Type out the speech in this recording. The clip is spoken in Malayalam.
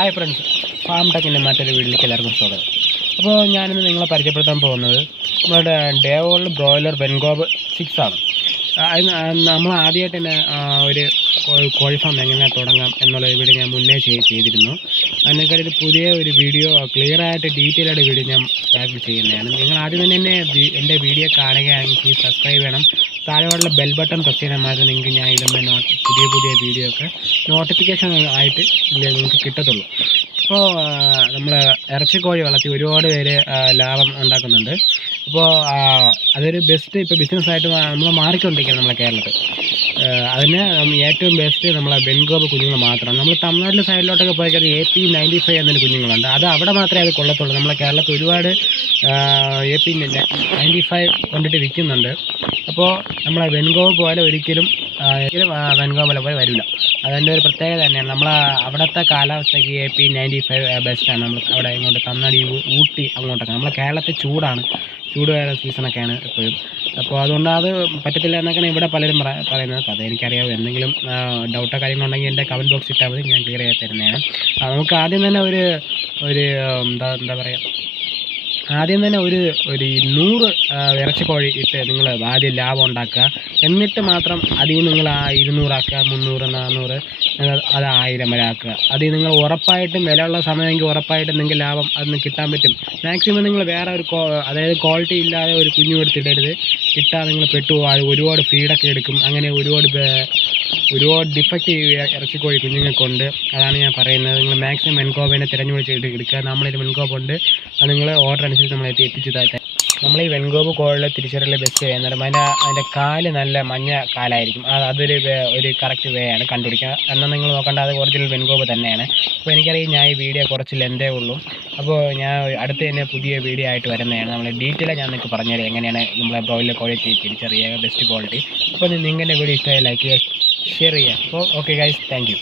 ഹായ് ഫ്രണ്ട്സ്, ഫാം ടെക്കിൻ്റെ മറ്റൊരു വീട്ടിലേക്ക് എല്ലാവർക്കും സ്വാഗതം. അപ്പോൾ ഞാനിന്ന് നിങ്ങളെ പരിചയപ്പെടുത്താൻ പോകുന്നത് നമ്മുടെ ഡേ ഓൾഡ് ബ്രോയിലർ വെൻകോബ് 6 ആണ്. നമ്മൾ ആദ്യമായിട്ട് തന്നെ ഒരു കോഴി ഫാം എങ്ങനെ തുടങ്ങാം എന്നുള്ളൊരു വീഡിയോ ഞാൻ മുന്നേ ചെയ്തിരുന്നു. അതിനേക്കാൾ ഒരു പുതിയ ഒരു വീഡിയോ ക്ലിയറായിട്ട് ഡീറ്റെയിൽ ആയിട്ട് വീഡിയോ ഞാൻ ബാക്ക് ചെയ്യുന്നതാണ്. നിങ്ങൾ ആദ്യം തന്നെ എൻ്റെ വീഡിയോ കാണുകയാണെങ്കിൽ സബ്സ്ക്രൈബ് ചെയ്യണം. താഴെയുള്ള ബെൽ ബട്ടൺ പ്രസ് ചെയ്താൽ മാത്രമേ നിങ്ങൾക്ക് ഞാൻ ഇടുന്ന പുതിയ വീഡിയോ ഒക്കെ നോട്ടിഫിക്കേഷൻ ആയിട്ട് നിങ്ങൾക്ക് കിട്ടത്തുള്ളൂ. ഇപ്പോൾ നമ്മൾ ഇറച്ചിക്കോഴി വളർത്തി ഒരുപാട് പേര് ലാഭം ഉണ്ടാക്കുന്നുണ്ട്. അപ്പോൾ അതൊരു ബെസ്റ്റ് ഇപ്പോൾ ബിസിനസ്സായിട്ട് നമ്മൾ മാറിക്കൊണ്ടിരിക്കുകയാണ് നമ്മളെ കേരളത്തിൽ. അതിന് ഏറ്റവും ബെസ്റ്റ് നമ്മളെ വെൻകോബ് കുഞ്ഞുങ്ങൾ മാത്രമാണ്. നമ്മൾ തമിഴ്നാട്ടിലെ സൈഡിലോട്ടൊക്കെ പോയി കഴിഞ്ഞാൽ AP95 എന്നൊരു കുഞ്ഞുങ്ങളുണ്ട്. അത് അവിടെ മാത്രമേ അത് കൊള്ളത്തുള്ളൂ. നമ്മളെ കേരളത്തിൽ ഒരുപാട് AP95 കൊണ്ടിട്ട് വിൽക്കുന്നുണ്ട്. അപ്പോൾ നമ്മളെ വെൻകോബ് പോലെ ഒരിക്കലും വെൻകോബ് പോലെ വരില്ല. അതിൻ്റെ ഒരു പ്രത്യേകത തന്നെയാണ്. നമ്മൾ അവിടുത്തെ കാലാവസ്ഥയ്ക്ക് AP95 ബെസ്റ്റാണ്. നമ്മൾ അവിടെ ഇങ്ങോട്ട് തമിഴ്നാട് ഊട്ടി അങ്ങോട്ടൊക്കെ. നമ്മളെ കേരളത്തിൽ ചൂട് വേറെ സീസണൊക്കെയാണ് എപ്പോഴും. അപ്പോൾ അതുകൊണ്ട് അത് പറ്റത്തില്ല എന്നൊക്കെയാണ് ഇവിടെ പലരും പറയുന്നത്. അത് എനിക്കറിയാം. എന്തെങ്കിലും ഡൗട്ടോ കാര്യങ്ങളുണ്ടെങ്കിൽ എൻ്റെ കമൻറ്റ് ബോക്സ് ഇട്ടാൽ മതി, ഞാൻ ക്ലിയർ ചെയ്ത് തരുന്നതാണ്. നമുക്ക് ആദ്യം തന്നെ ഒരു എന്താ പറയുക, ആദ്യം തന്നെ ഒരു 100 ഇറച്ചിക്കോഴി ഇട്ട് നിങ്ങൾ ആദ്യം ലാഭം ഉണ്ടാക്കുക. എന്നിട്ട് മാത്രം അതിൽ നിങ്ങൾ 200 ആക്കുക, 300, 400, അത് 1000 വരെ ആക്കുക. അതിൽ നിങ്ങൾ ഉറപ്പായിട്ടും വിലയുള്ള സമയമെങ്കിൽ ഉറപ്പായിട്ടും നിങ്ങൾക്ക് ലാഭം അതിന് കിട്ടാൻ പറ്റും. മാക്സിമം നിങ്ങൾ വേറെ ഒരു അതായത് ക്വാളിറ്റി ഇല്ലാതെ ഒരു കുഞ്ഞു എടുത്തിടരുത്. ഇട്ടാൽ നിങ്ങൾ പെട്ടുപോകും. ഒരുപാട് ഫീഡൊക്കെ എടുക്കും. അങ്ങനെ ഒരുപാട് ഡിഫക്റ്റീവ് ഇറച്ചിക്കോഴി കുഞ്ഞുങ്ങൾക്കുണ്ട്. അതാണ് ഞാൻ പറയുന്നത്. നിങ്ങൾ മാക്സിമം വെൻകോബിനെ തിരഞ്ഞുപിടിച്ച് എടുക്കുക. നമ്മളൊരു വെൻകോബ് ഉണ്ട്, അത് നിങ്ങൾ ഓർഡർ അനുസരിച്ച് നമ്മൾ എത്തിച്ചു തരാം. നമ്മൾ ഈ വെൻകോബ് കോഴിലെ തിരിച്ചറിയൽ ബെസ്റ്റ് വേ എന്ന് പറയുമ്പോൾ അതിൻ്റെ കാല് നല്ല മഞ്ഞ കാലായിരിക്കും. അതൊരു കറക്റ്റ് വേ ആണ് കണ്ടുപിടിക്കുക. എന്നാൽ നിങ്ങൾ നോക്കേണ്ട അത് ഒറിജിനൽ വെൻകോബ് തന്നെയാണ്. അപ്പോൾ എനിക്കറിയാം ഞാൻ ഈ വീഡിയോ കുറച്ച് ലെന്തേ ഉള്ളൂ. അപ്പോൾ ഞാൻ അടുത്ത് തന്നെ പുതിയ വീഡിയോ ആയിട്ട് വരുന്നതാണ്. നമ്മൾ ഡീറ്റെയിൽ ഞാൻ നിങ്ങൾക്ക് പറഞ്ഞുതരാം എങ്ങനെയാണ് നമ്മളെ ബ്രോയിലർ കോഴി തിരിച്ചറിയുക ബെസ്റ്റ് ക്വാളിറ്റി. അപ്പോൾ നിങ്ങൾക്ക് വീഡിയോ ഇഷ്ടമായി ലൈക്ക് ചെയ്യുക, ഷെയർ ചെയ്യുക. അപ്പോൾ ഓക്കെ ഗൈസ്, താങ്ക് യു.